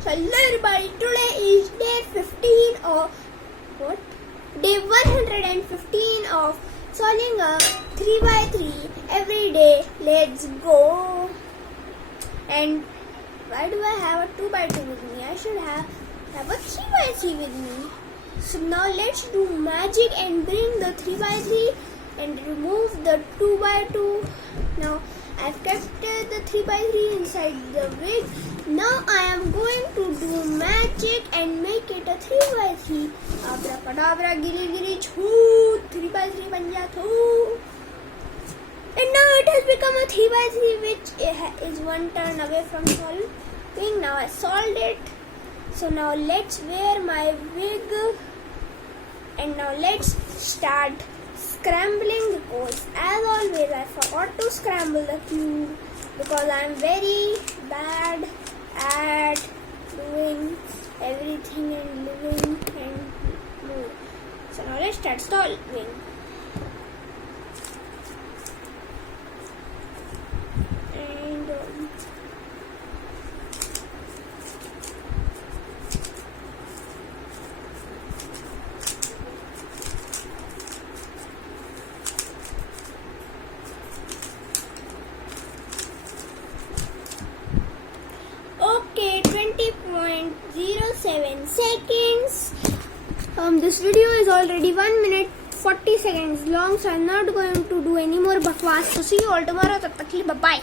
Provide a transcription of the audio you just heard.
So hello everybody, today is day 15 of what? Day 115 of solving a 3x3 every day. Let's go. And why do I have a 2x2 with me? I should have a 3x3 with me. So now let's do magic and bring the 3x3 and remove the 2x2. Now I've kept the 3x3 inside the wig. Now I am going to do magic and make it a 3x3. Abracadabra, giri giri choo, 3x3 ban ja thoo. And now it has become a 3x3, which is one turn away from solving. Now I solved it. So now let's wear my wig. And now let's start scrambling, because as always I forgot to scramble the cube because I am very bad at doing everything and living and move. So now let's start solving. And okay, 20.07 seconds. This video is already 1 minute 40 seconds long, so I'm not going to do any more bakwas. So see you all tomorrow. Tab tak ke liye bye bye.